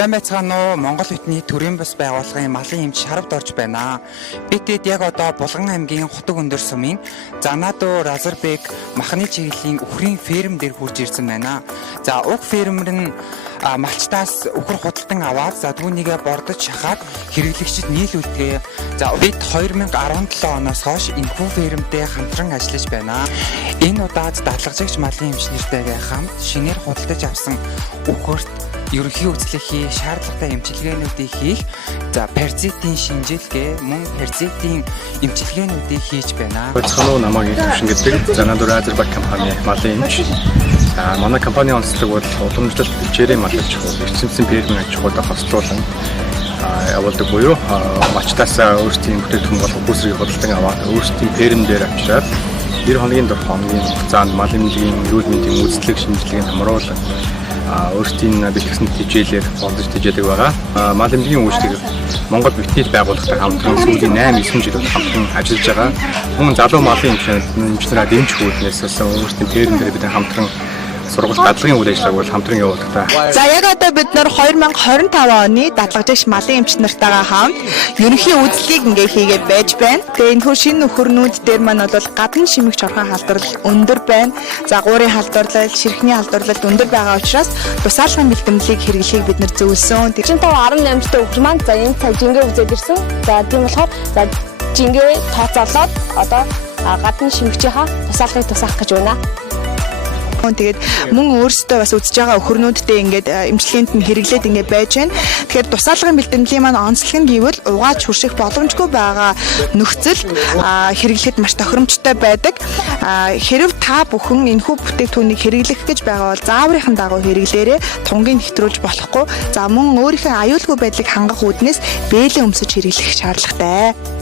Сайн байцгаана уу? Монгол Хүйтний төрийн бас байгууллагын малын эмч Шарвд орж байна. Бид яг одоо Булган аймгийн Хотог өндөр сумын Занадуу Разарбек махны чиглэлийн үхрийн ферм дээр хурж ирсэн байна. За уг фермер нь малчтаас үхэр худалдан аваад за түүнийгээ бордож шахаад хэрэглэгчид нийлүүлдэг. За бид 2017 оноос хойш энэхүү фермтэй хамтран ажиллаж байна. Энэ удаад дадлгажигч малын эмч нэртэйгээ хамт шинээр худалдаж авсан үхэрт ерөнхий үзлэхийн шаардлагатай эмчилгээнүүдийг хийх, за паразитын шинжилгээ, мөн паразитын эмчилгээнүүдийг хийж байна. Цаануу намайг Ившин гэдэг Занадуу Разарбек компани малын эмч. Манай компани онцлог бол уламжлалт жирийн мал аж ахуй, эрчимсэн фермийн аж ахуйд хослуулан явуулдаг буюу малчтаас өөрсдийн бүтээгдэхүүн болох бүсрийг худалдан аваад өөрсдийн ферм дээр авчираад 90 хоногийн дор хоногийн хугацаанд мал эмнэлгийн эрүүл мэндийн үзлэг шинжилгээнд хамруулан өөрсдийн бэлтгэсэн хичээлээр боловч тэжээдэг байгаа. Мал эмнэлгийн үйлчлэг Монгол Бүтээл байгууллагатай хамтран сүүлийн 8-9 жил хамтран ажиллаж байгаа. Мөн залуу малын эмчнэрээ дэмжих үүднээс өөрсдийн фермээр бид хамтран сургалт дадлагын үйл ажиллагааг бол хамтран явуулдаг та. За яг одоо бид нар 2025 оны дадлгажигч малын эмч нартайгаа хамт ерөнхий үзлийг хийгээд байж байна. Тэгээ энэ шинэ нөхөрнүүд дээр маань бол гадна шимэгч орхон халдварлал өндөр байна. За гуурын халдварлал, ширхний халдварлал өндөр байгаа учраас тусаалгын бэлтгэлийг хэрэглэхийг бид нар зөвлөсөн. 18 дэх үхэр маань за энэ цаг жингээ үзээд ирсэн. За тийм болохоор за жингээ тооцоолоод одоо гадна шимэгчийнхаа тусаалгыг тусаах гэж байна. Тэгээд мөн өөрсдөө бас үзэж байгаа өхөрнүүдтэй ингээд эмчилгээнд нь хэрэглээд ингээд байж байна. Тэгэхээр тусаалгын бэлтгэлийн маань онцлог нь гэвэл угааж хүрших боломжгүй байгаа нөхцөл хэрэглэхэд маш тохиромжтой байдаг. Хэрв та бүхэн энэхүү бүтээгдэхүүнийг хэрэглэх гэж байгаа бол зааврынхан дагуу хэрэглээрээ тунгийн хэвтрүүлж болохгүй. За мөн өөрийнхөө аюулгүй байдлыг хангах үүднээс бэлэн өмсөж хэрэглэх шаардлагатай.